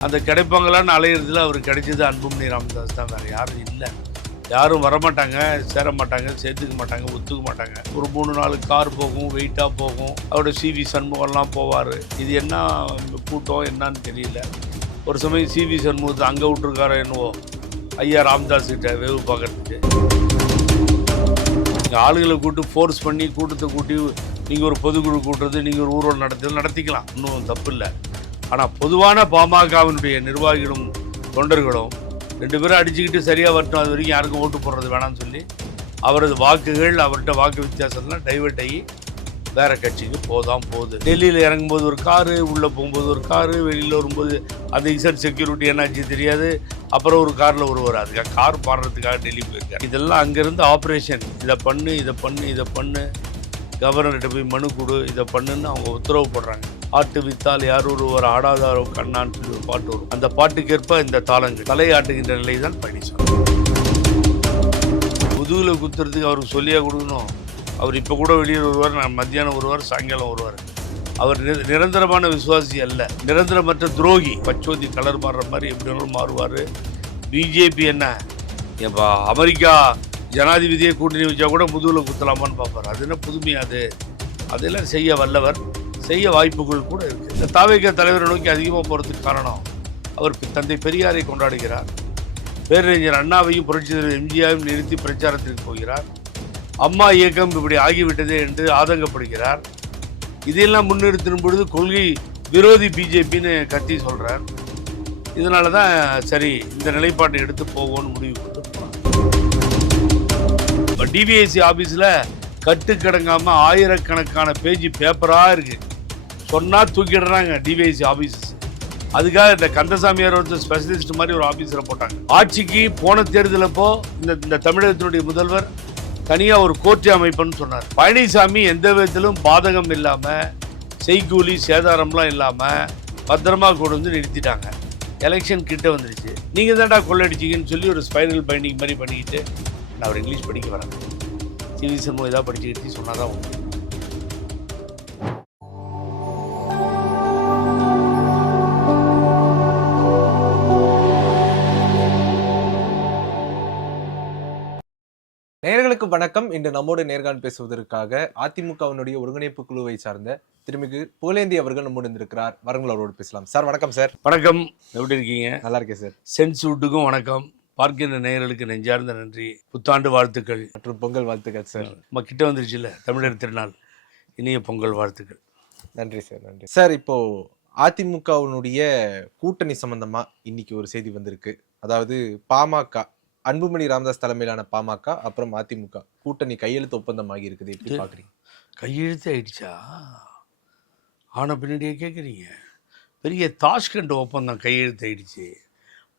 அந்த கிடைப்பாங்களான்னு அலையிறதுல அவர் கிடைச்சது அன்புமணி ராமதாஸ் தான், வேறு யாரும் இல்லை. யாரும் வரமாட்டாங்க, சேர மாட்டாங்க, சேர்த்துக்க மாட்டாங்க, ஒத்துக்க மாட்டாங்க. ஒரு 3-4 கார் போகும், வெயிட்டாக போகும். அவரோட சிவி சண்முகம்லாம் போவார். இது என்ன கூட்டம் என்னன்னு தெரியல. ஒரு சமயம் சிவி சண்முகத்தை அங்கே விட்டுருக்காரோ என்னவோ ஐயா ராமதாஸ் கிட்ட வேவு பார்க்கறதுக்கு. நீங்கள் ஆளுகளை கூட்டு ஃபோர்ஸ் பண்ணி கூட்டத்தை கூட்டி நீங்கள் ஒரு பொதுக்குழு கூட்டுறது, நீங்கள் ஒரு ஊர்வலம் நடத்திக்கலாம், இன்னும் தப்பு இல்லை. ஆனால் பொதுவான பாமகவினுடைய நிர்வாகிகளும் தொண்டர்களும் 2 பேரும் அடிச்சுக்கிட்டு சரியாக வரட்டும், அது வரைக்கும் யாருக்கும் ஓட்டு போடுறது வேணாம்னு சொல்லி அவரது வாக்குகள், அவர்கிட்ட வாக்கு வித்தியாசம்லாம் டைவெர்ட் ஆகி வேறு கட்சிக்கு போகுது. டெல்லியில் இறங்கும்போது ஒரு காரு, உள்ளே போகும்போது ஒரு காரு, வெளியில் வரும்போது அந்த இசட் செக்யூரிட்டி என்னாச்சு தெரியாது. அப்புறம் ஒரு காரில் ஒருவர் அதுக்காக கார் பாடுறதுக்காக டெல்லி போயிருக்காரு. இதெல்லாம் அங்கேருந்து ஆப்ரேஷன், இதை பண்ணு கவர்னர்கிட்ட போய் மனு கொடு, இதை பண்ணுன்னு அவங்க உத்தரவு போடுறாங்க. ஆட்டு வித்தால் யார் ஒருவர் ஆடாதாரோ கண்ணான்னு சொல்லி ஒரு பாட்டு வரும். அந்த பாட்டுக்கேற்ப இந்த தாளங்கள் தலையாட்டுகின்ற நிலை தான் பழனிசாமி. முதுகில் குத்துறதுக்கு அவருக்கு சொல்லியா கொடுக்கணும். அவர் இப்போ கூட வெளியில் வருவார், நான் மத்தியானம் வருவார், சாயங்காலம் வருவார். அவர் நிரந்தரமான விசுவாசி அல்ல, நிரந்தரமற்ற துரோகி. பச்சோதி கலர் மாறுற மாதிரி எப்படி வேணாலும் மாறுவார். பிஜேபி என்ன இப்போ அமெரிக்கா ஜனாதிபதியை கூட்டணி வச்சா கூட முதுகில் குத்தலாமான்னு பார்ப்பார். அது என்ன புதுமையாது? அதெல்லாம் செய்ய வல்லவர், செய்ய வாய்ப்புகள் கூட இருக்குது. இந்த தாவேக தலைவரை நோக்கி அதிகமாக போகிறதுக்கு காரணம் அவர் தந்தை பெரியாரை கொண்டாடுகிறார். பேரறிஞர் அண்ணாவையும் புரட்சித் தலைவர் எம்ஜிஆரையும் நிறுத்தி பிரச்சாரத்திற்கு போகிறார். அம்மா இயக்கம் இப்படி ஆகிவிட்டதே என்று ஆதங்கப்படுகிறார். இதையெல்லாம் முன்னிறுத்தும் பொழுது கொள்கை விரோதி பிஜேபின்னு கத்தி சொல்கிறார். இதனால தான் சரி இந்த நிலைப்பாட்டை எடுத்து போவோன்னு முடிவு கொண்டு போகிறார். இப்போ டிவிஎஸ்சி ஆஃபீஸில் கட்டுக்கடங்காமல் ஆயிரக்கணக்கான பேஜ் பேப்பராக இருக்குது. சொன்னால் தூக்கிடுறாங்க டிவிஎஸ்சி ஆஃபீஸஸ். அதுக்காக இந்த கந்தசாமியார் ஒருத்தர் ஸ்பெஷலிஸ்ட் மாதிரி ஒரு ஆஃபீஸரை போட்டாங்க. ஆட்சிக்கு போன தேர்தலப்போ இந்த தமிழகத்தினுடைய முதல்வர் தனியாக ஒரு கோர்ட்டை அமைப்புன்னு சொன்னார். பழனிசாமி எந்த விதத்திலும் பாதகம் இல்லாமல், செய்கூலி சேதாரம்லாம் இல்லாமல் பத்திரமா கொண்டு வந்து நிறுத்திட்டாங்க. எலெக்ஷன் கிட்ட வந்துடுச்சு. நீங்கள் தான்டா கொள்ளடிச்சிங்கன்னு சொல்லி ஒரு ஸ்பைனல் பைண்டிங் மாதிரி பண்ணிக்கிட்டு நான் அவர் இங்கிலீஷ் படிக்க வரேன். சிவி சண்முகம் ஏதாவது படிச்சுக்கிட்டு சொன்னால் தான் உண்டு. நேயர்களுக்கு வணக்கம். இன்று நம்மோடு நேர்காணல் பேசுவதற்காக அதிமுகவினுடைய ஒருங்கிணைப்பு குழுவை சார்ந்த திருமிகு புகழேந்தி அவர்கள் நம்மோடு இருந்திருக்கிறார். வரங்கள் அவரோடு பேசலாம். சார் வணக்கம். சார் வணக்கம், எப்படி இருக்கீங்க? நல்லா இருக்கேன் சார். சென்சூட்டுக்கும் வணக்கம், பார்க்கின்ற நேயர்களுக்கு நெஞ்சார்ந்த நன்றி, புத்தாண்டு வாழ்த்துக்கள் மற்றும் பொங்கல் வாழ்த்துக்கள் சார். நம்ம கிட்ட வந்துருச்சுல்ல தமிழர் திருநாள், இனிய பொங்கல் வாழ்த்துக்கள். நன்றி சார். நன்றி சார். இப்போ அதிமுகவினுடைய கூட்டணி சம்பந்தமா இன்னைக்கு ஒரு செய்தி வந்திருக்கு. அதாவது பாமக, அன்புமணி ராமதாஸ் தலைமையிலான பாமக அப்புறம் அதிமுக கூட்டணி கையெழுத்து ஒப்பந்தம் ஆகி இருக்குது. எப்படி பாக்குறீங்க? கையெழுத்து ஆயிடுச்சா? ஆன பின்னாடியே கேட்குறீங்க? பெரிய தாஷ்கண்ட் ஒப்பந்தம் கையெழுத்து ஆயிடுச்சு.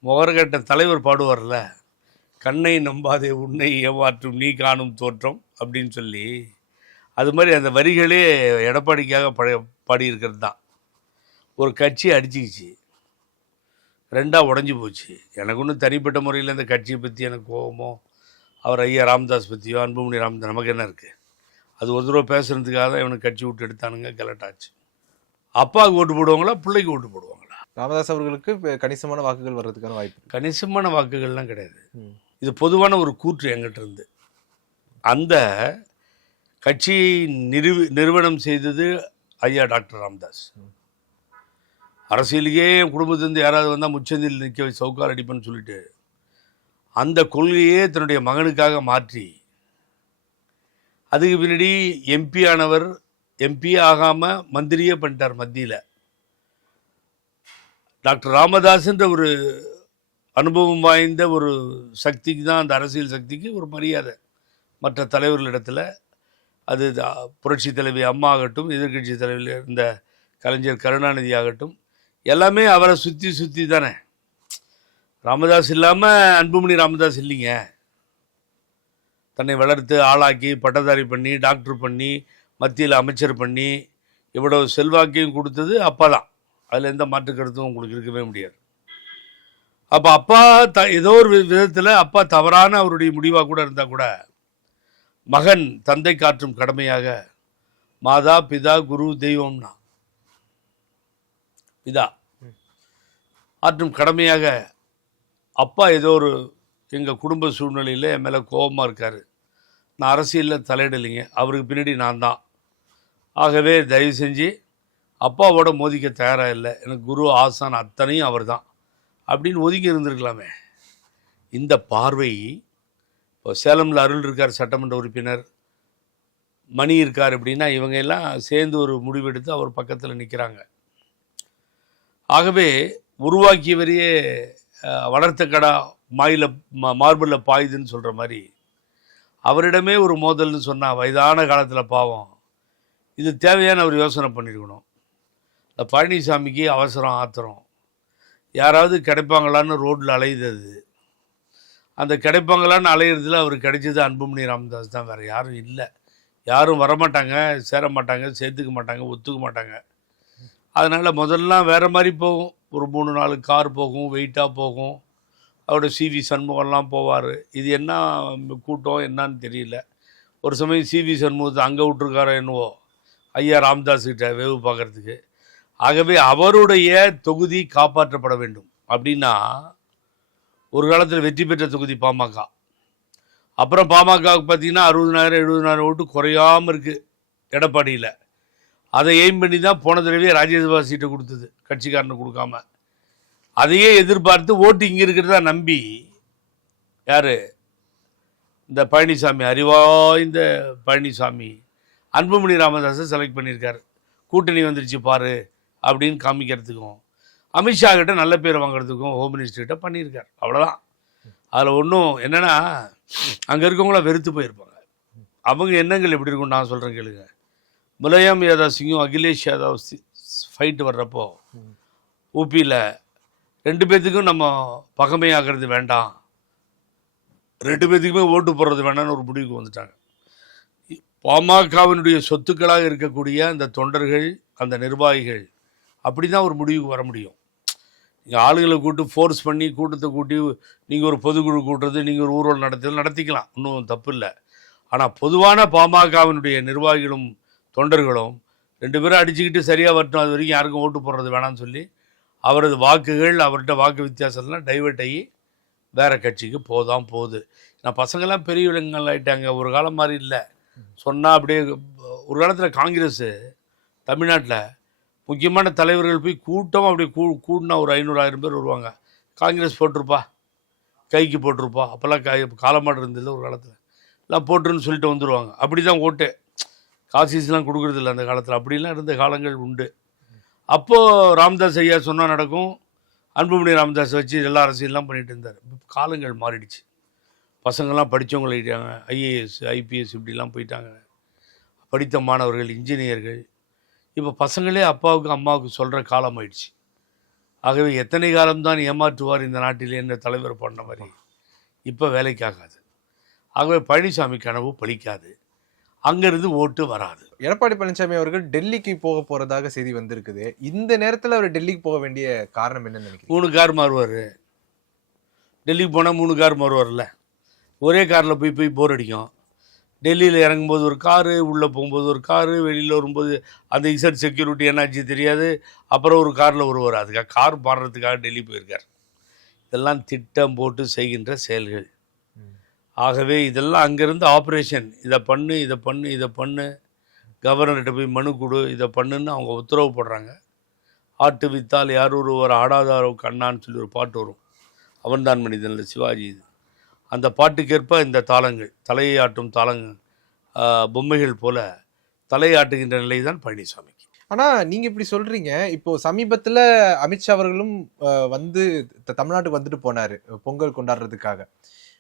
முகர்கட்ட தலைவர் பாடுவார்ல, கண்ணை நம்பாதே உன்னை ஏமாற்றும் நீ காணும் தோற்றம் அப்படின்னு சொல்லி, அது மாதிரி அந்த வரிகளே எடப்பாடிக்காக பாடியிருக்கிறது தான். ஒரு கட்சி அடிச்சுக்கிச்சு, 2 உடஞ்சி போச்சு. எனக்கு ஒன்றும் தனிப்பட்ட முறையில் இந்த கட்சியை பற்றி எனக்கு கோபமோ, அவர் ஐயா ராமதாஸ் பற்றியோ, அன்புமணி ராமதாஸ் நமக்கு என்ன இருக்குது? அது ஒரு தடவை பேசுகிறதுக்காக தான் இவனுக்கு கட்சி விட்டு எடுத்தானுங்க, கலட்டாச்சு. அப்பாவுக்கு ஓட்டு போடுவாங்களா, பிள்ளைக்கு ஓட்டு போடுவாங்களா? ராமதாஸ் அவர்களுக்கு கணிசமான வாக்குகள் வர்றதுக்கான வாய்ப்பு. கணிசமான வாக்குகள்லாம் கிடையாது. இது பொதுவான ஒரு கூற்று என்கிட்ட இருந்து. அந்த கட்சியை நிறுவனம் செய்தது ஐயா டாக்டர் ராமதாஸ். அரசியலுக்கே என் குடும்பத்திலேருந்து யாராவது வந்தால் முச்சந்தில் நிற்க வச்சு சவுக்கார் அடிப்பேன்னு சொல்லிட்டு அந்த கொள்கையே தன்னுடைய மகனுக்காக மாற்றி, அதுக்கு பின்னாடி எம்பி ஆனவர் எம்பியே ஆகாமல் மந்திரியே பண்ணிட்டார் மத்தியில். டாக்டர் ராமதாஸ்ன்ற ஒரு அனுபவம் வாய்ந்த ஒரு சக்திக்கு தான், அந்த அரசியல் சக்திக்கு ஒரு மரியாதை மற்ற தலைவர்களிடத்தில். அது புரட்சி தலைவி அம்மா ஆகட்டும், எதிர்கட்சி தலைவர் இருந்த கலைஞர் கருணாநிதி ஆகட்டும், எல்லாமே அவரை சுற்றி தானே. ராமதாஸ் இல்லாமல் அன்புமணி ராமதாஸ் இல்லைங்க. தன்னை வளர்த்து ஆளாக்கி பட்டதாரி பண்ணி டாக்டர் பண்ணி மத்தியில் அமைச்சர் பண்ணி இவ்வளவு செல்வாக்கையும் கொடுத்தது அப்பா தான். அதில் எந்த மாற்று கருத்தும் உங்களுக்கு இருக்கவே முடியாது. அப்போ அப்பா ஏதோ ஒரு விதத்தில் அப்பா தவறான அவருடைய முடிவாக கூட இருந்தால் கூட, மகன் தந்தை காற்றும் கடமையாக மாதா பிதா குரு தெய்வம்னா பிதா, ஆற்றும் கடமையாக அப்பா ஏதோ ஒரு எங்கள் குடும்ப சூழ்நிலையில் என் மேலே கோபமாக இருக்கார், நான் அரசியலில் தலையிடலைங்க, அவருக்கு பின்னாடி நான் தான், ஆகவே தயவு செஞ்சு அப்பாவோட மோதிக்க தயாராக இல்லை, எனக்கு குரு ஆசான் அத்தனையும் அவர் தான் அப்படின்னு ஒதுங்கி இருந்திருக்கலாமே. இந்த பார்வை இப்போ சேலமில் அருள் இருக்கார் சட்டமன்ற உறுப்பினர், மணி இருக்கார் அப்படின்னா இவங்க எல்லாம் சேர்ந்து ஒரு முடிவெடுத்து அவர் பக்கத்தில் நிற்கிறாங்க. ஆகவே உருவாக்கியவரையே வளர்த்த கடா மாயில மார்பிளில் பாயுதுன்னு சொல்கிற மாதிரி அவரிடமே ஒரு மோதல்னு சொன்னால் வயதான காலத்தில் பாவம் இது தேவையான அவர் யோசனை பண்ணியிருக்கணும். இந்த பழனிசாமிக்கு அவசரம் ஆத்திரம், யாராவது கிடைப்பாங்களான்னு ரோட்டில் அலையுது. அது அந்த கிடைப்பாங்களான்னு அலையிறதுல அவர் கிடைச்சது அன்புமணி ராமதாஸ் தான், வேறு யாரும் இல்லை. யாரும் வரமாட்டாங்க, சேர மாட்டாங்க, சேர்த்துக்க மாட்டாங்க, ஒத்துக்க மாட்டாங்க. அதனால் முதல்லாம் வேறு மாதிரி போகும், ஒரு 3-4 கார் போகும், வெயிட்டாக போகும், அவரோட சிவி சண்முகம்லாம் போவார். இது என்ன கூட்டம் என்னன்னு தெரியல. ஒரு சமயம் சிவி சண்முகத்தை அங்கே விட்டுருக்காரோ என்னவோ ஐயா ராமதாஸ் கிட்ட வேவு பார்க்குறதுக்கு. ஆகவே அவருடைய தொகுதி காப்பாற்றப்பட வேண்டும் அப்படின்னா ஒரு காலத்தில் வெற்றி பெற்ற தொகுதி பாமக. அப்புறம் பாமகவுக்கு பார்த்தீங்கன்னா 60,000-70,000 ஓட்டு குறையாமல் இருக்குது எடப்பாடியில். அதை எய்ம் பண்ணி தான் போன தடவையே ராஜ்யசபா சீட்டை கொடுத்தது, கட்சிக்காரனை கொடுக்காம. அதையே எதிர்பார்த்து ஓட்டு இங்கே இருக்கிறதா நம்பி யார் இந்த பழனிசாமி, அறிவாய்ந்த பழனிசாமி அன்புமணி ராமதாஸை செலக்ட் பண்ணியிருக்காரு. கூட்டணி வந்துருச்சு பாரு அப்படின்னு காமிக்கிறதுக்கும் அமித்ஷா கிட்ட நல்ல பேர் வாங்குறதுக்கும் ஹோம் மினிஸ்டர்கிட்ட பண்ணியிருக்கார். அவ்வளோதான். அதில் ஒன்றும் என்னென்னா அங்கே இருக்கவங்களாம் வெறுத்து போயிருப்பாங்க. அவங்க எண்ணங்கள் எப்படி இருக்கும் நான் சொல்கிறேன் கேளுங்க. முலாயம் யாதவ் சிங்கும் அகிலேஷ் யாதவ் ஃபைட்டு வர்றப்போ ஊபியில் 2 பேர்த்துக்கும் நம்ம பகமையாகிறது வேண்டாம், 2 பேர்த்துக்குமே ஓட்டு போடுறது வேண்டாம்னு ஒரு முடிவுக்கு வந்துட்டாங்க. பாமகவினுடைய சொத்துக்களாக இருக்கக்கூடிய அந்த தொண்டர்கள், அந்த நிர்வாகிகள் அப்படி தான் ஒரு முடிவுக்கு வர முடியும். நீங்கள் ஆளுகளை கூட்டு ஃபோர்ஸ் பண்ணி கூட்டத்தை கூட்டி நீங்கள் ஒரு பொதுக்குழு கூட்டுறது, நீங்கள் ஒரு ஊர்வலம் நடத்திக்கலாம், இன்னும் தப்பு இல்லை. ஆனால் பொதுவான பாமகவினுடைய நிர்வாகிகளும் தொண்டர்களும் 2 பேரும் அடிச்சுக்கிட்டு சரியாக வரட்டும், அது வரைக்கும் யாருக்கும் ஓட்டு போடுறது வேணாம்னு சொல்லி அவரது வாக்குகள், அவர்கிட்ட வாக்கு வித்தியாசம்லாம் டைவெர்ட் ஆகி வேறு கட்சிக்கு போகுது. நான் பசங்கள்லாம் பெரிய விலங்குகள் ஆகிட்டாங்க, ஒரு காலம் மாதிரி இல்லை. சொன்னால் அப்படியே ஒரு காலத்தில் காங்கிரஸ் தமிழ்நாட்டில் முக்கியமான தலைவர்கள் போய் கூட்டம் அப்படியே கூடினா ஒரு 500-1000 பேர் வருவாங்க. காங்கிரஸ் போட்டிருப்பா, கைக்கு போட்டிருப்பா, அப்போல்லாம் காலமாடு இருந்ததில்ல ஒரு காலத்தில், எல்லாம் போட்டுருன்னு சொல்லிட்டு வந்துடுவாங்க. அப்படி தான் ஓட்டு, காசிஸ்லாம் கொடுக்குறதில்ல அந்த காலத்தில், அப்படிலாம் இருந்த காலங்கள் உண்டு. அப்போது ராமதாஸ் ஐயா சொன்னால் நடக்கும், அன்புமணி ராமதாஸ் வச்சு எல்லா அரசியல்லாம் பண்ணிகிட்டு இருந்தார். காலங்கள் மாறிடுச்சு, பசங்கள்லாம் படித்தவங்களாயிட்டாங்க, ஐஏஎஸ் ஐபிஎஸ் இப்படிலாம் போயிட்டாங்க, படித்த மாணவர்கள், இன்ஜினியர்கள். இப்போ பசங்களே அப்பாவுக்கு அம்மாவுக்கு சொல்கிற காலம் ஆயிடுச்சு. ஆகவே எத்தனை காலம்தான் ஏமாற்றுவார் இந்த நாட்டில் என்ற தலைவர் பண்ண மாதிரி இப்போ வேலைக்காகாது. ஆகவே பழனிசாமி கனவு பலிக்காது, அங்கேருந்து ஓட்டு வராது. எடப்பாடி பழனிசாமி அவர்கள் டெல்லிக்கு போக போகிறதாக செய்தி வந்திருக்குது. இந்த நேரத்தில் அவர் டெல்லிக்கு போக வேண்டிய காரணம் என்னன்னு நினைக்கிறீங்க? 3 கார் மாறுவார். டெல்லிக்கு போனால் 3 கார் மாறுவார்ல. ஒரே காரில் போய் போர் அடிக்கும். டெல்லியில் இறங்கும்போது ஒரு காரு, உள்ளே போகும்போது ஒரு காரு, வெளியில் வரும்போது அந்த இசட் செக்யூரிட்டி என்னாச்சு தெரியாது, அப்புறம் ஒரு காரில் வருவார். அதுக்காக கார் மாறுறதுக்காக டெல்லி போயிருக்கார். இதெல்லாம் திட்டம் போட்டு செய்கின்ற செயல்கள். ஆகவே இதெல்லாம் அங்கேருந்து ஆப்ரேஷன், இதை பண்ணு, கவர்னர்கிட்ட போய் மனு கொடு, இதை பண்ணுன்னு அவங்க உத்தரவு போடுறாங்க. ஆட்டு வித்தால் யார் ஒருவர் ஆடாதாரோ கண்ணான்னு சொல்லி ஒரு பாட்டு வரும், அவன்தான் மனிதனில் சிவாஜி. இது அந்த பாட்டுக்கேற்ப இந்த தாளங்கள், தலையை ஆட்டும் தாளங்கள், பொம்மைகள் போல தலையாட்டுகின்ற நிலை தான் பழனிசாமிக்கு. ஆனால் நீங்கள் இப்படி சொல்கிறீங்க. இப்போது சமீபத்தில் அமித்ஷா அவர்களும் வந்து தமிழ்நாட்டுக்கு வந்துட்டு போனார் பொங்கல் கொண்டாடுறதுக்காக.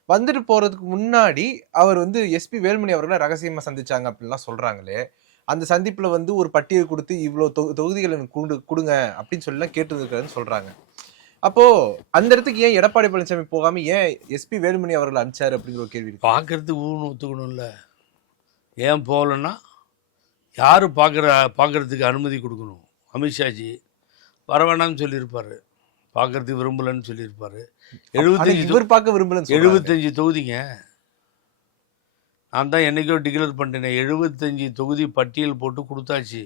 வந்துட்டு போகிறதுக்கு முன்னாடி அவர் வந்து எஸ்பி வேலுமணி அவர்களை ரகசியமாக சந்திச்சாங்க அப்படின்லாம் சொல்கிறாங்களே. அந்த சந்திப்பில் வந்து ஒரு பட்டியல் கொடுத்து இவ்வளோ தொகுதிகள் எனக்கு கொடுங்க அப்படின்னு சொல்லலாம் கேட்டுருக்காருன்னு சொல்கிறாங்க. அப்போது அந்த இடத்துக்கு ஏன் எடப்பாடி பழனிசாமி போகாமல் ஏன் எஸ்பி வேலுமணி அவர்கள் அனுப்பிச்சார் அப்படிங்கிற ஒரு கேள்வி பார்க்கறதுக்கு ஊன்னு ஒத்துக்கணும்ல. ஏன் போகலன்னா யார் பார்க்குறதுக்கு அனுமதி கொடுக்கணும்? அமித்ஷாஜி வர வேணாம்னு சொல்லியிருப்பார், பார்க்கறதுக்கு விரும்பலன்னு சொல்லியிருப்பார். 75 தொகுதிங்க. நான் தான் என்றைக்கோ டிக்ளேர் பண்ணிட்டேன், 75 தொகுதி பட்டியல் போட்டு கொடுத்தாச்சு.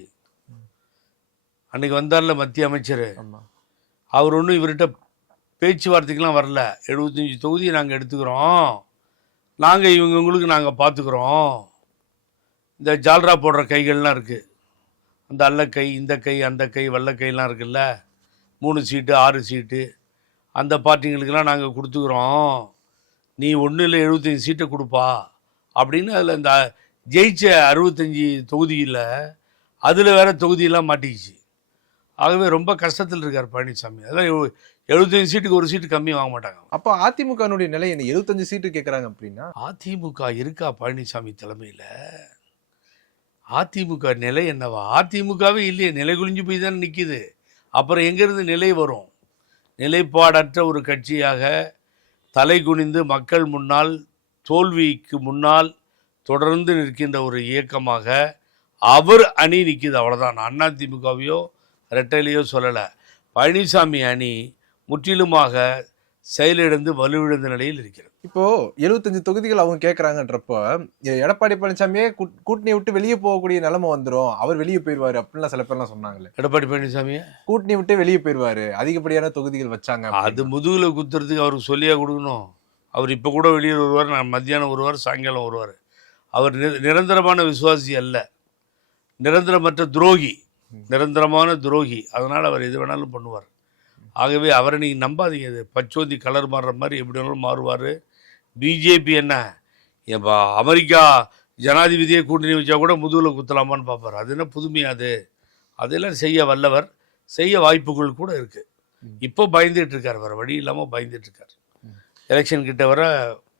அன்றைக்கி வந்தார்ல மத்திய அமைச்சர், அவர் ஒன்றும் இவர்கிட்ட பேச்சுவார்த்தைக்கெலாம் வரல. 75 தொகுதியை நாங்கள் எடுத்துக்கிறோம், நாங்கள் இவங்களுக்கு நாங்கள் பார்த்துக்குறோம். இந்த ஜால்ரா போடுற கைகள்லாம் இருக்குது, அந்த அல்லக்கை, இந்த கை, அந்த கை, வல்லக்கைலாம் இருக்குல்ல, 3 சீட்டு 6 சீட்டு, அந்த பார்ட்டிங்களுக்கெல்லாம் நாங்கள் கொடுத்துக்குறோம், நீ ஒன்றும் இல்லை 75 சீட்டை கொடுப்பா அப்படின்னு. அதில் இந்த ஜெயிச்ச 65 தொகுதியில் அதில் வேறு தொகுதியெல்லாம் மாட்டிக்கிச்சு. ஆகவே ரொம்ப கஷ்டத்தில் இருக்கார் பழனிசாமி. அதெல்லாம் 75 சீட்டுக்கு ஒரு சீட்டு கம்மி வாங்க மாட்டாங்க. அப்போ அதிமுகனுடைய நிலை என்ன? 75 சீட்டு கேட்குறாங்க அப்படின்னா அதிமுக இருக்கா பழனிசாமி தலைமையில்? அதிமுக நிலை என்னவா? அதிமுகவே இல்லையே, நிலை குளிஞ்சு போய் தானே நிற்கிது. அப்புறம் எங்கேருந்து நிலை வரும்? நிலைப்பாடற்ற ஒரு கட்சியாக தலை குனிந்து மக்கள் முன்னால், தோல்விக்கு முன்னால் தொடர்ந்து நிற்கின்ற ஒரு இயக்கமாக அவர் அணி நிற்கிது, அவ்வளோதான். அதிமுகவையோ ரெட்டையிலையோ சொல்லலை. பழனிசாமி அணி முற்றிலுமாக செயலிழந்து வலுவிழந்த நிலையில் இருக்கிறது. இப்போ 75 தொகுதிகள் அவங்க கேட்கறாங்கன்றப்போ எடப்பாடி பழனிசாமியே கூட்டணியை விட்டு வெளியே போகக்கூடிய நிலைமை வந்துடும், அவர் வெளியே போயிடுவாரு அப்படின்லாம் சில பேர்லாம் சொன்னாங்களே. எடப்பாடி பழனிசாமியை கூட்டணியை விட்டு வெளியே போயிடுவாரு, அதிகப்படியான தொகுதிகள் வச்சாங்க. அது முதுகில் குத்துறதுக்கு அவருக்கு சொல்லியா கொடுக்கணும். அவர் இப்போ கூட வெளியே வருவார், நான் மத்தியானம் வருவார், சாயங்காலம் வருவார். அவர் நிரந்தரமான விசுவாசி அல்ல, நிரந்தரமற்ற துரோகி, நிரந்தரமான துரோகி. அதனால் அவர் எது வேணாலும் பண்ணுவார். ஆகவே அவரை நீங்கள் நம்பாதீங்க. இது பச்சோந்தி கலர் மாறுற மாதிரி எப்படி வேணாலும் மாறுவார். பிஜேபி என்ன இப்போ அமெரிக்கா ஜனாதிபதியை கூட்டணி வச்சா கூட முதுகில் குத்தலாமான்னு பார்ப்பார். அது என்ன புதுமையா? அதெல்லாம் செய்ய வல்லவர், செய்ய வாய்ப்புகள் கூட இருக்குது. இப்போ பயந்துட்டு இருக்கார், வேறு வழி இல்லாமல் பயந்துட்டு இருக்கார். எலெக்ஷன் கிட்ட வர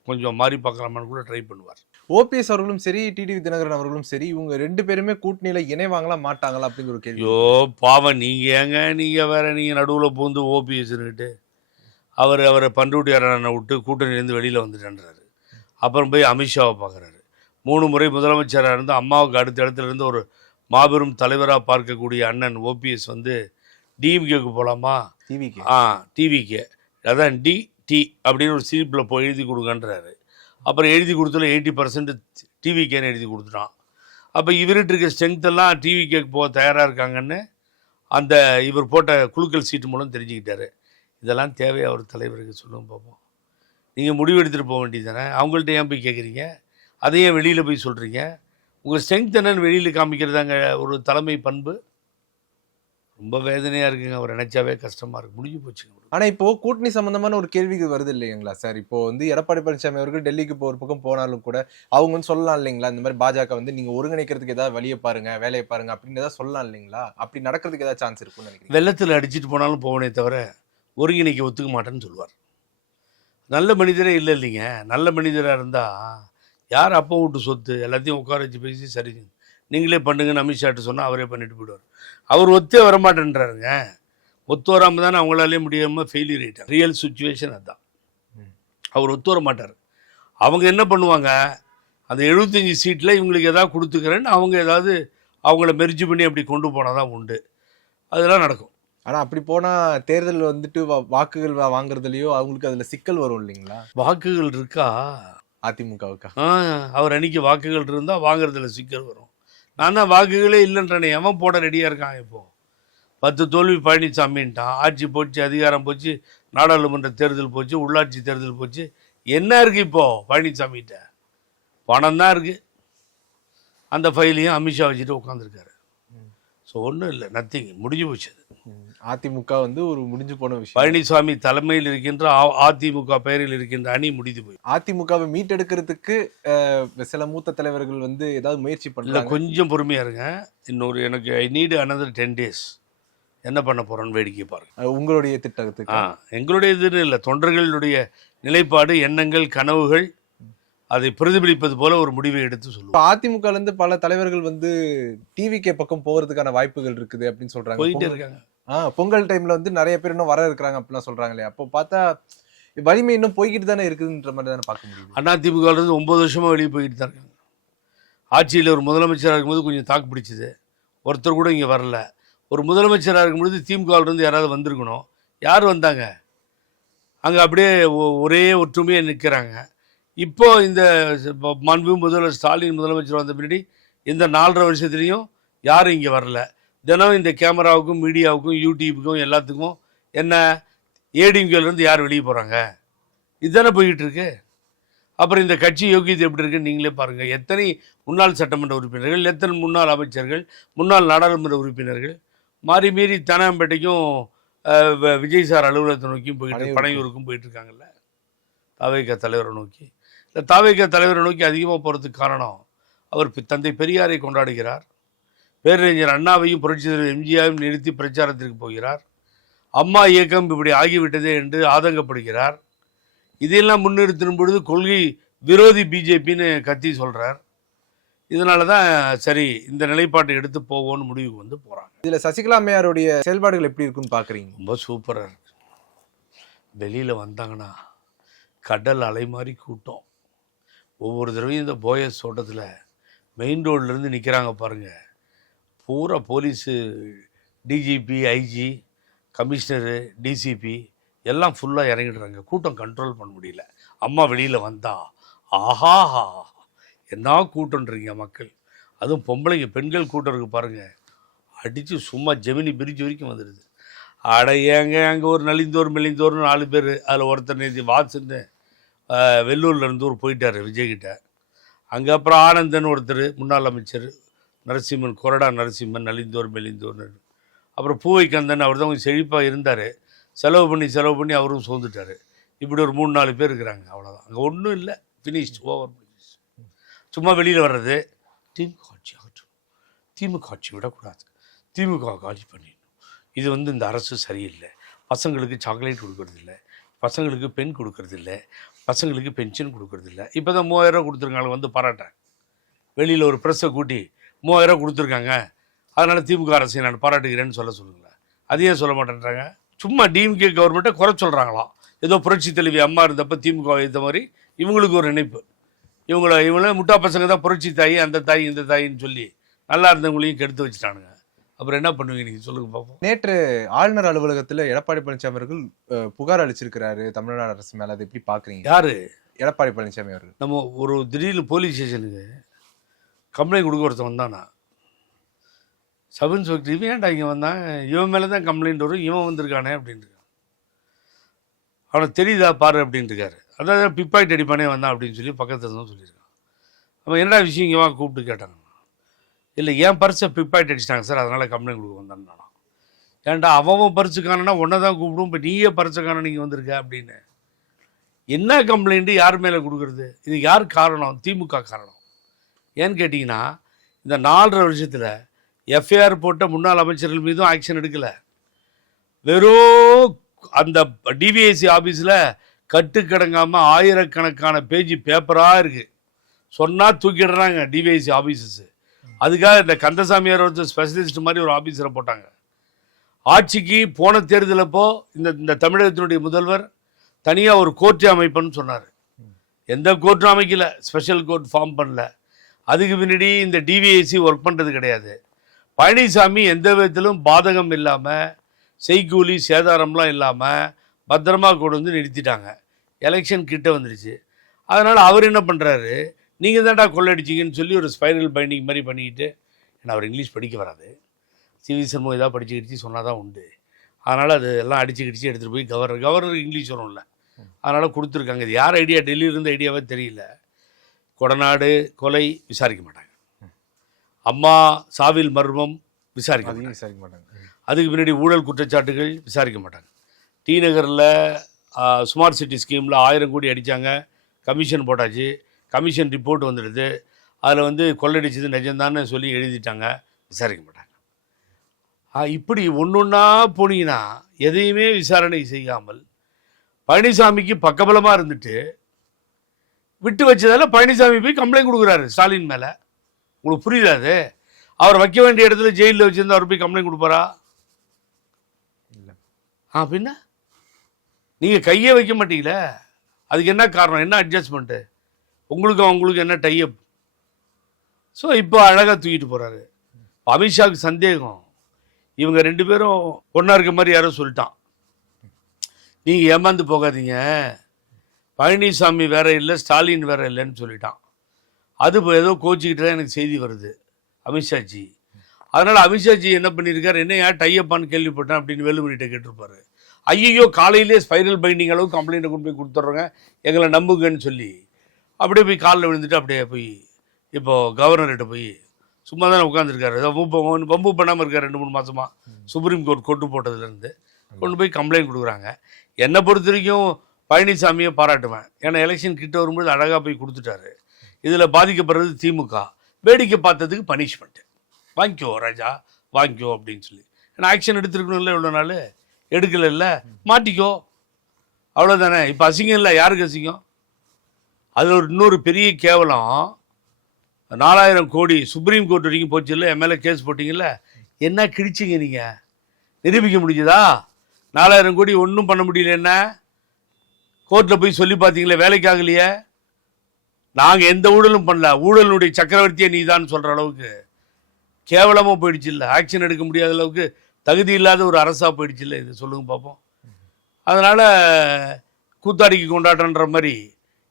கொஞ்சம் மாறி பார்க்கலாமான்னு கூட ட்ரை பண்ணுவார். ஓபிஎஸ் அவர்களும் சரி, டிடிவி தினகரன் அவர்களும் சரி, இவங்க 2 பேருமே கூட்டணியில இணைவாங்களா மாட்டாங்களா அப்படிங்கிற ஒரு கேள்வி. ஐயோ பாவம், நீங்கள் ஏங்க நீங்கள் வேற, நீங்கள் நடுவில் பூந்து ஓபிஎஸ்ன்னுக்கிட்டு அவரை பண்ருட்டியாரனை விட்டு கூட்டணியிலேருந்து வெளியில் வந்துட்டேன்றாரு. அப்புறம் போய் அமித்ஷாவை பார்க்குறாரு. 3 முறை முதலமைச்சராக இருந்து அம்மாவுக்கு அடுத்த இடத்துல இருந்து ஒரு மாபெரும் தலைவராக பார்க்கக்கூடிய அண்ணன் ஓபிஎஸ் வந்து டிஎம்கேக்கு போகலாமா? டிவிகே அதான் டி அப்படின்னு ஒரு சீப்பில் போய் எழுதி கொடுங்கன்றாரு. அப்புறம் எழுதி கொடுத்தல 80% டிவிகேன்னு எழுதி கொடுத்துட்டான். அப்போ இவர்கிட்ட இருக்க ஸ்ட்ரென்த்தெல்லாம் டிவிகேக்கு போக தயாராக இருக்காங்கன்னு அந்த இவர் போட்ட குழுக்கள் சீட்டு மூலம் தெரிஞ்சுக்கிட்டாரு. இதெல்லாம் தேவையா ஒரு தலைவருக்கு? சொல்லுங்க பார்ப்போம். நீங்கள் முடிவு எடுத்துகிட்டு போக வேண்டியது தானே, அவங்கள்ட்ட ஏன் போய் கேட்குறீங்க? அதையே வெளியில் போய் சொல்கிறீங்க? உங்கள் ஸ்ட்ரென்த் என்னன்னு வெளியில் காமிக்கிறதாங்க ஒரு தலைமை பண்பு. ரொம்ப வேதனையாக இருக்குங்க, அவர் நினைச்சாவே கஷ்டமாக இருக்குது. முடிஞ்சு போச்சுங்க. ஆனால் இப்போ கூட்டணி சம்பந்தமான ஒரு கேள்விக்கு வருது இல்லைங்களா சார்? இப்போ வந்து எடப்பாடி பழனிசாமி அவர்கள் டெல்லிக்கு ஒரு பக்கம் போனாலும் கூட அவங்க வந்து சொல்லலாம் இல்லைங்களா, இந்த மாதிரி பாஜக வந்து நீங்கள் ஒருங்கிணைக்கிறதுக்கு ஏதாவது வழியை பாருங்க, வேலையை பாருங்க அப்படின்னு ஏதாவது சொல்லலாம் இல்லைங்களா? அப்படி நடக்கிறதுக்கு ஏதாவது சான்ஸ் இருக்குன்னு நினைக்கிறேன். வெள்ளத்தில் அடிச்சுட்டு போனாலும் போவனே தவிர ஒருங்கிணைக்க ஒத்துக்க மாட்டேன்னு சொல்லுவார். நல்ல மனிதரே இல்லை இல்லைங்க. நல்ல மனிதராக இருந்தால் யார் அப்போ விட்டு சொத்து எல்லாத்தையும் உட்கார வச்சு பேசி சரி நீங்களே பண்ணுங்கன்னு அமித்ஷாட்டு சொன்னால் அவரே பண்ணிட்டு போயிடுவார். அவர் ஒத்தே வரமாட்டேன்றாருங்க. ஒத்து வராமல் தானே அவங்களாலே முடியாமல் ஃபெயிலியர் ஆகிட்டார். ரியல் சுச்சுவேஷன் அதுதான். அவர் ஒத்து வர மாட்டார். அவங்க என்ன பண்ணுவாங்க, அந்த 75 சீட்டில் இவங்களுக்கு எதாவது கொடுத்துக்கிறேன்னு அவங்க ஏதாவது அவங்கள மெர்ஜி பண்ணி அப்படி கொண்டு போனால் தான் உண்டு. அதெல்லாம் நடக்கும். ஆனால் அப்படி போனால் தேர்தல் வந்துட்டு வாக்குகள் வாங்குறதுலையோ அவங்களுக்கு அதில் சிக்கல் வரும் இல்லைங்களா? வாக்குகள் இருக்கா அதிமுகவுக்கா? அவர் அன்னைக்கு வாக்குகள் இருந்தால் வாங்குறதுல சிக்கல் வரும். நான் தான் வாக்குகளே இல்லைன்றனே, எவன் போட ரெடியாக இருக்கான்? இப்போது 10 தோல்வி பழனிசாமின்ட்டான். ஆட்சி போச்சு, அதிகாரம் போச்சு, நாடாளுமன்ற தேர்தல் போச்சு, உள்ளாட்சி தேர்தல் போச்சு. என்ன இருக்குது இப்போது பழனிசாமிகிட்ட? பணம் தான் இருக்குது. அந்த ஃபைலையும் அமித்ஷா வச்சுட்டு உட்காந்துருக்காரு. ஸோ ஒன்றும் இல்லை, நத்திங், முடிஞ்சு போச்சு. அதிமுக வந்து ஒரு முடிஞ்சு போன விஷயம். பழனிசாமி தலைமையில் இருக்கின்ற அதிமுக பெயரில் இருக்கின்ற அணி முடிந்து போய் அதிமுகவை மீட்டெடுக்கிறதுக்கு சில மூத்த தலைவர்கள் வந்து ஏதாவது முயற்சி பண்ணல. கொஞ்சம் பொறுமையா இருங்க. இன்னொரு எனக்கு ஐ நீடு another 10 days. என்ன பண்ண போறோன்னு வேடிக்கை பாருங்க. உங்களுடைய திட்டத்துக்கு எங்களுடைய இது இல்லை, தொண்டர்களுடைய நிலைப்பாடு, எண்ணங்கள், கனவுகள் அதை பிரதிபலிப்பது போல ஒரு முடிவை எடுத்து சொல்லுவோம். அதிமுக இருந்து பல தலைவர்கள் வந்து டிவிகே பக்கம் போகிறதுக்கான வாய்ப்புகள் இருக்குது அப்படின்னு சொல்றாங்க. போயிட்டே இருக்காங்க. பொங்கல் டைம்ல வந்து நிறைய பேர் இன்னும் வர இருக்கிறாங்க அப்படிலாம் சொல்றாங்களே. அப்போ பார்த்தா வலிமை இன்னும் போய்கிட்டு தானே இருக்குதுன்ற மாதிரி தானே பார்க்க முடியும். அதிமுக இருந்து 9 வருஷமா வெளியே போய்கிட்டு தான் இருக்காங்க. ஆட்சியில் ஒரு முதலமைச்சராக இருக்கும்போது கொஞ்சம் தாக்கு பிடிச்சிது, ஒருத்தர் கூட இங்கே வரல. ஒரு முதலமைச்சராக இருக்கும்போது திமுகவிலிருந்து யாராவது வந்திருக்கணும். யார் வந்தாங்க? அங்கே அப்படியே ஒரே ஒற்றுமையாக நிற்கிறாங்க. இப்போ இந்த மாண்பு முதல்வர் ஸ்டாலின் முதலமைச்சர் வந்த பின்னாடி இந்த 4.5 வருஷத்துலேயும் யாரும் இங்கே வரல. தினம் இந்த கேமராவுக்கும் மீடியாவுக்கும் யூடியூப்புக்கும் எல்லாத்துக்கும் என்ன ஏடிஎம்கேலேருந்து யார் வெளியே போகிறாங்க? இதுதானே போய்கிட்டு இருக்கு. அப்புறம் இந்த கட்சி யோகியது எப்படி இருக்குன்னு நீங்களே பாருங்கள். எத்தனை முன்னாள் சட்டமன்ற உறுப்பினர்கள், எத்தனை முன்னாள் அமைச்சர்கள், முன்னாள் நாடாளுமன்ற உறுப்பினர்கள் மாறி மீறி தனாம்பேட்டைக்கும் விஜய் சார் அலுவலகத்தை நோக்கியும் போயிட்டு பனையூருக்கும் போயிட்டு இருக்காங்கல்ல தாவேகா தலைவரை நோக்கி. இல்லை தாவேகா தலைவரை நோக்கி அதிகமாக போகிறதுக்கு காரணம் அவர் தந்தை பெரியாரை கொண்டாடுகிறார், பேரறிஞர் அண்ணாவையும் புரட்சித்தலைவர் எம்ஜிஆரையும் நிறுத்தி பிரச்சாரத்திற்கு போகிறார், அம்மா இயக்கம் இப்படி ஆகிவிட்டதே என்று ஆதங்கப்படுகிறார். இதையெல்லாம் முன்னிறுத்தும் பொழுது கொள்கை விரோதி பிஜேபின்னு கத்தி சொல்கிறார். இதனால தான் சரி இந்த நிலைப்பாட்டை எடுத்து போவோன்னு முடிவுக்கு வந்து போகிறாங்க. இதில் சசிகலா அம்மையாருடைய செயல்பாடுகள் எப்படி இருக்குன்னு பார்க்குறீங்க? ரொம்ப சூப்பராக இருக்கு. வெளியில் வந்தாங்கன்னா கடல் அலை மாதிரி கூட்டம். ஒவ்வொரு தடவையும் இந்த போயஸ் தோட்டத்தில் மெயின் ரோட்லேருந்து நிற்கிறாங்க பாருங்கள். பூரா police, DGP, IG, commissioner, DCP எல்லாம் ஃபுல்லாக இறங்கிடுறாங்க. கூட்டம் கண்ட்ரோல் பண்ண முடியல. அம்மா வெளியில் வந்தா ஆஹாஹா என்ன கூட்டன்றீங்க மக்கள். அதுவும் பொம்பளைங்க பெண்கள் கூட்டம் இருக்குது பாருங்கள். அடித்து சும்மா ஜெமினி பிரிட்ஜ் வரைக்கும் வந்துடுது. அடையங்க அங்கே ஒரு நலிந்தோர் மெலிந்தோர்னு 4 பேர். அதில் ஒருத்தர் நேற்று வாட்ஸ்ன்னு வெள்ளூர்லேருந்து ஒரு போயிட்டார் விஜய்கிட்ட. அங்கே அப்புறம் ஆனந்தன் ஒருத்தர் முன்னாள் அமைச்சர் நரசிம்மன், கொரடா நரசிம்மன், நலிந்தோர் மெலிந்தோர்னு. அப்புறம் பூவை கந்தன், அவர் தான் கொஞ்சம் செழிப்பாக இருந்தார். செலவு பண்ணி அவரும் சோர்ந்துட்டார். இப்படி ஒரு 3-4 பேர் இருக்கிறாங்க. அவ்வளோதான். அங்கே ஒன்றும் இல்லை. Finished, over. சும்மா வெளியில் வர்றது. திமுக ஆட்சி ஆகட்டும், திமுக ஆட்சி விடக்கூடாது, திமுக காலி பண்ணிடணும். இது இந்த அரசு சரியில்லை. பசங்களுக்கு சாக்லேட் கொடுக்கறதில்ல, பசங்களுக்கு பெண் கொடுக்கறதில்ல, பசங்களுக்கு பென்ஷன் கொடுக்கறதில்ல. இப்போ தான் 3000 கொடுத்துருக்காங்க. வந்து பாராட்டேன். வெளியில் ஒரு ப்ரெஸ்ஸை கூட்டி 3000 கொடுத்துருக்காங்க, அதனால் திமுக அரசை நான் பாராட்டுகிறேன்னு சொல்லுங்களேன். அதையும் சொல்ல மாட்டேன்றாங்க. சும்மா டிஎம்கே கவர்மெண்ட்டை குறை சொல்கிறாங்களாம். ஏதோ புரட்சி தலைவி அம்மா இருந்தப்போ திமுக இந்த மாதிரி இவங்களுக்கு ஒரு நினைப்பு. இவங்கள முட்டா பசங்க தான் புரட்சி தாய், அந்த தாய் இந்த தாயின்னு சொல்லி நல்லா இருந்தவங்களையும் கெடுத்து வச்சுட்டானுங்க. அப்புறம் என்ன பண்ணுவீங்க நீங்கள் சொல்லுங்கள் பார்ப்போம். நேற்று ஆளுநர் அலுவலகத்தில் எடப்பாடி பழனிசாமி அவர்கள் புகார் அளிச்சிருக்கிறாரு தமிழ்நாடு அரசு மேலே. அதை எப்படி பார்க்குறீங்க? யார்? எடப்பாடி பழனிசாமி அவர்கள். நம்ம ஒரு திடீர்னு போலீஸ் ஸ்டேஷனுக்கு கம்ப்ளைண்ட் கொடுக்க ஒருத்தன் வந்தானா, சப் இன்ஸ்பெக்டர் இவன் ஏன்டா இங்கே வந்தான், இவன் மேலே தான் கம்ப்ளைண்ட் வரும், இவன் வந்திருக்கானே அப்படின்ட்டு. அவனுக்கு தெரியுதா பாரு அப்படின்ட்டு இருக்காரு. அதாவது பிப்பாய்ட் அடிப்பானே வந்தான் அப்படின்னு சொல்லி பக்கத்தில் தான் சொல்லியிருக்கான். அவன் என்னடா விஷயம் இங்கே வாங்க கூப்பிட்டு கேட்டாங்க. இல்லை என் பர்ஸை பிப்பாய்ட் அடிச்சிட்டாங்க சார், அதனால் கம்ப்ளைண்ட் கொடுக்க வந்தான்னா. ஏன்டா அவன் பர்ஸுக்கானா ஒன்றை தான் கூப்பிடும், இப்போ நீயே பர்ஸுக்கான நீங்கள் வந்திருக்க அப்படின்னு. என்ன கம்ப்ளைண்ட்டு யார் மேலே கொடுக்குறது? இது யார் காரணம்? திமுக காரணம். ஏன்னு கேட்டிங்கன்னா இந்த 4.5 வருஷத்தில் எஃப்ஐஆர் போட்ட முன்னாள் அமைச்சர்கள் மீதும் ஆக்ஷன் எடுக்கலை. வெறும் அந்த டிவிஎஸ்சி ஆஃபீஸில் கட்டுக்கடங்காமல் ஆயிரக்கணக்கான பேஜ் பேப்பராக இருக்குது. சொன்னால் தூக்கிடுறாங்க டிவிஎஸ்சி ஆஃபீஸஸ். அதுக்காக இந்த கந்தசாமியார் ஒருத்தர் ஸ்பெஷலிஸ்ட் மாதிரி ஒரு ஆஃபீஸரை போட்டாங்க. ஆட்சிக்கு போன தேர்தலப்போ இந்த தமிழகத்தினுடைய முதல்வர் தனியாக ஒரு கோர்ட்டை அமைப்புன்னு சொன்னார். எந்த கோர்ட்டும் அமைக்கல, ஸ்பெஷல் கோர்ட் ஃபார்ம் பண்ணல. அதுக்கு பின்னாடி இந்த டிவிஎஸ்சி ஒர்க் பண்ணுறது கிடையாது. பழனிசாமி எந்த விதத்திலும் பாதகம் இல்லாமல், செய்கூலி சேதாரம்லாம் இல்லாமல் பத்திரமா கொண்டு வந்து நிறுத்திட்டாங்க. எலெக்ஷன் கிட்ட வந்துடுச்சு. அதனால் அவர் என்ன பண்ணுறாரு, நீங்கள் தான்டா கொள்ளடிச்சிங்கன்னு சொல்லி ஒரு ஸ்பைரல் பைண்டிங் மாதிரி பண்ணிக்கிட்டு, ஏன்னா அவர் இங்கிலீஷ் படிக்க வராது, சிவி சண்முகம் ஏதாவது படிச்சுக்கிடுச்சு சொன்னால் தான் உண்டு. அதனால் அது எல்லாம் அடிச்சுக்கிடுச்சு எடுத்துகிட்டு போய் கவர்னருக்கு இங்கிலீஷ் வரும்ல, அதனால் கொடுத்துருக்காங்க. இது யார் ஐடியா? டெல்லியிலிருந்து ஐடியாவே தெரியல. கொடநாடு கொலை விசாரிக்க மாட்டாங்க, அம்மா சாவில் மர்மம் விசாரிக்க மாட்டாங்க, அதுக்கு பின்னாடி ஊழல் குற்றச்சாட்டுகள் விசாரிக்க மாட்டாங்க. டி நகரில் ஸ்மார்ட் சிட்டி ஸ்கீமில் 1000 கோடி அடித்தாங்க, கமிஷன் போட்டாச்சு, கமிஷன் ரிப்போர்ட் வந்துடுது, அதில் கொள்ளடிச்சது நிஜம்தான்னு சொல்லி எழுதிட்டாங்க, விசாரிக்க மாட்டாங்க. இப்படி ஒன்றா போனீங்கன்னா எதையுமே விசாரணை செய்யாமல் பழனிசாமிக்கு பக்கபலமாக இருந்துட்டு விட்டு வச்சதால் பழனிசாமி போய் கம்ப்ளைண்ட் கொடுக்குறாரு ஸ்டாலின் மேலே. உங்களுக்கு புரியுதாது? அவர் வைக்க வேண்டிய இடத்துல ஜெயிலில் வச்சுருந்து அவர் போய் கம்ப்ளைண்ட் கொடுப்பாரா? இல்லை. பின்ன நீங்கள் கையே வைக்க மாட்டீங்களே, அதுக்கு என்ன காரணம்? என்ன அட்ஜஸ்ட்மெண்ட்டு? உங்களுக்கு அவங்களுக்கு என்ன டைப்? ஸோ இப்போ அழகாக தூக்கிட்டு போகிறாரு. அமித்ஷாவுக்கு சந்தேகம், இவங்க 2 பேரும் ஒன்றா இருக்க மாதிரி யாரோ சொல்லிட்டான். நீங்கள் ஏமாந்து போகாதீங்க, பழனிசாமி வேற இல்லை, ஸ்டாலின் வேற இல்லைன்னு சொல்லிட்டான். அது ஏதோ கோச்சிக்கிட்டு தான் எனக்கு செய்தி வருது அமித்ஷாஜி. அதனால் அமித்ஷாஜி என்ன பண்ணியிருக்காரு, என்ன ஏன் டையப்பான்னு கேள்விப்பட்டேன் அப்படின்னு வேலுமணிகிட்ட கேட்டிருப்பாரு. ஐயோ காலையிலே ஸ்பைரல் பைண்டிங் அளவுக்கு கம்ப்ளைண்ட்டை கொண்டு போய் கொடுத்துட்றோங்க, எங்களை நம்புங்கன்னு சொல்லி அப்படியே போய் காலில் விழுந்துட்டு அப்படியே போய் இப்போது கவர்னர்கிட்ட போய் சும்மா தானே உட்காந்துருக்காரு, வம்பு பண்ணாமல் இருக்கார் 2-3 மாதமாக சுப்ரீம் கோர்ட் கொண்டு போட்டதுலேருந்து கொண்டு போய் கம்ப்ளைண்ட் கொடுக்குறாங்க. என்னை பொறுத்த வரைக்கும் பழனிசாமியை பாராட்டுவேன். ஏன்னா எலெக்ஷன் கிட்ட வரும்போது அழகாக போய் கொடுத்துட்டாரு. இதில் பாதிக்கப்படுறது திமுக. வேடிக்கை பார்த்ததுக்கு பனிஷ்மெண்ட்டு, வாங்கிக்கோ ராஜா வாங்கிக்கோ அப்படின்னு சொல்லி. ஏன்னா ஆக்ஷன் எடுத்துருக்கணும்ல, இவ்வளோ நாள் எடுக்கலைல்ல, மாட்டிக்கோ, அவ்வளோதானே. இப்போ அசிங்கம் இல்லை, யாருக்கு அசிங்கம்? அது ஒரு இன்னொரு பெரிய கேவலம். 4000 கோடி சுப்ரீம் கோர்ட் வரைக்கும் போச்சு இல்லை, என் மேலே கேஸ் போட்டிங்கல்ல, என்ன கிழிச்சிங்க நீங்கள்? நிரூபிக்க முடிஞ்சதா? 4000 கோடி ஒன்றும் பண்ண முடியல. என்ன கோர்ட்டில் போய் சொல்லி பார்த்தீங்களே, வேலைக்கு ஆகலையே. நாங்கள் எந்த ஊழலும் பண்ணல, ஊழலுடைய சக்கரவர்த்தியை நீ தான் சொல்கிற அளவுக்கு கேவலமாக போயிடுச்சு இல்லை, ஆக்ஷன் எடுக்க முடியாத அளவுக்கு தகுதி இல்லாத ஒரு அரசாக போயிடுச்சு இல்லை. இது சொல்லுங்க பார்ப்போம். அதனால் கூத்தாடிக்கு கொண்டாட்டன்ற மாதிரி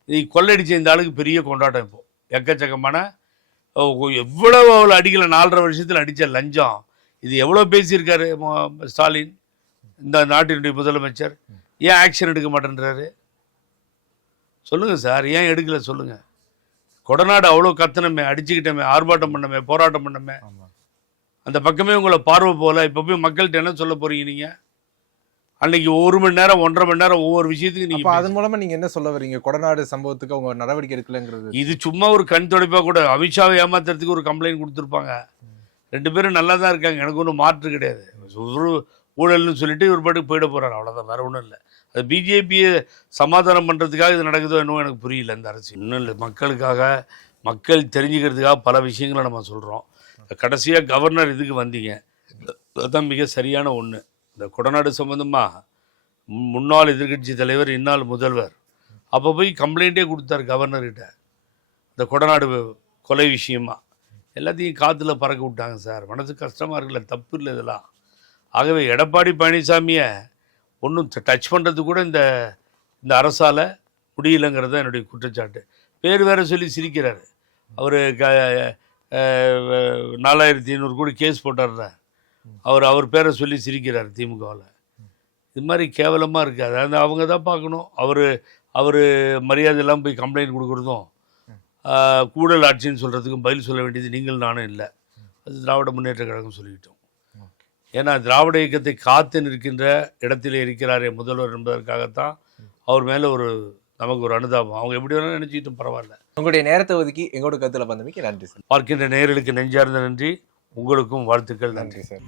நீ கொள்ளடிச்ச இந்த ஆளுக்கு பெரிய கொண்டாட்டம். இப்போது எக்கச்சக்கமான எவ்வளவு அவ்வளோ அடிக்கலை, 4.5 வருஷத்தில் அடித்த லஞ்சம். இது எவ்வளோ பேசியிருக்காரு ஸ்டாலின், இந்த நாட்டினுடைய முதலமைச்சர். ஏன் ஆக்ஷன் எடுக்க மாட்டேன்றாரு? சொல்லுங்கள் சார், ஏன் எடுக்கலை சொல்லுங்கள். கொடநாடு அவ்வளோ கத்தனமே, அடிச்சுக்கிட்டமே, ஆர்ப்பாட்டம் பண்ணமே, போராட்டம் பண்ணமே, அந்த பக்கமே உங்களை பார்வை போல. இப்போ போய் மக்கள்கிட்ட என்ன சொல்ல போகிறீங்க நீங்கள்? அன்னைக்கு 1 மணி நேரம் 1.5 மணி நேரம் ஒவ்வொரு விஷயத்துக்கு நீங்கள் அதன் மூலமா நீங்க என்ன சொல்ல வரீங்க? கொடநாடு சம்பவத்துக்கு அவங்க நடவடிக்கை எடுக்கலங்கிறது இது சும்மா ஒரு கண் துடைப்பா கூட. அமித்ஷாவை ஏமாத்துறதுக்கு ஒரு கம்ப்ளைண்ட் கொடுத்துருப்பாங்க. 2 பேரும் நல்லா தான் இருக்காங்க, எனக்கு ஒன்றும் மாற்று கிடையாது. ஒரு ஊழல்னு சொல்லிட்டு இவர் பாட்டுக்கு போயிட போகிறார், அவ்வளோதான், வேறு ஒன்றும் இல்லை. அது பிஜேபியை சமாதானம் பண்ணுறதுக்காக இது நடக்குதோ என்னவோ எனக்கு புரியல. இந்த அரசு இன்னும் இல்லை, மக்களுக்காக, மக்கள் தெரிஞ்சுக்கிறதுக்காக பல விஷயங்களை நம்ம சொல்கிறோம். கடைசியாக கவர்னர் இதுக்கு வந்தீங்க, அதுதான் மிக சரியான ஒன்று. இந்த கொடநாடு சம்பந்தமாக முன்னாள் எதிர்க்கட்சி தலைவர், இந்நாள் முதல்வர் அப்போ போய் கம்ப்ளைண்ட்டே கொடுத்தார் கவர்னர்கிட்ட. இந்த கொடநாடு கொலை விஷயமா எல்லாத்தையும் காற்றுல பறக்க விட்டாங்க சார். மனசு கஷ்டமாக இருக்குல்ல, தப்பு இல்லை இதெல்லாம். ஆகவே எடப்பாடி பழனிசாமியை ஒன்றும் டச் பண்ணுறது கூட இந்த அரசால் முடியலைங்கிறது தான் என்னுடைய குற்றச்சாட்டு. பேர் வேறு சொல்லி சிரிக்கிறார் அவர். 4500 கோடி கேஸ் போட்டார்ல, அவர் பேரை சொல்லி சிரிக்கிறார் திமுகவில். இது மாதிரி கேவலமாக இருக்குது. அதாவது அவங்க தான் பார்க்கணும். அவர் மரியாதை இல்லாமல் போய் கம்ப்ளைண்ட் கொடுக்குறதும், கூடல் ஆட்சின்னு சொல்கிறதுக்கும் பதில் சொல்ல வேண்டியது நீங்கள் நானும் இல்லை, அது திராவிட முன்னேற்ற கழகம் சொல்லிக்கிட்டோம். ஏன்னா திராவிட இயக்கத்தை காத்து நிற்கின்ற இடத்திலே இருக்கிறாரே முதல்வர் என்பதற்காகத்தான் அவர் மேலே நமக்கு ஒரு அனுதாபம். அவங்க எப்படி வேணாலும் நினச்சிக்கிட்டும் பரவாயில்ல. உங்களுடைய நேரத்தை ஒதுக்கி எங்களோட கருத்தில் பந்தமைக்கு நன்றி சார். பார்க்கின்ற நேயர்களுக்கு நெஞ்சார்ந்த நன்றி, உங்களுக்கும் வாழ்த்துக்கள். நன்றி சார்.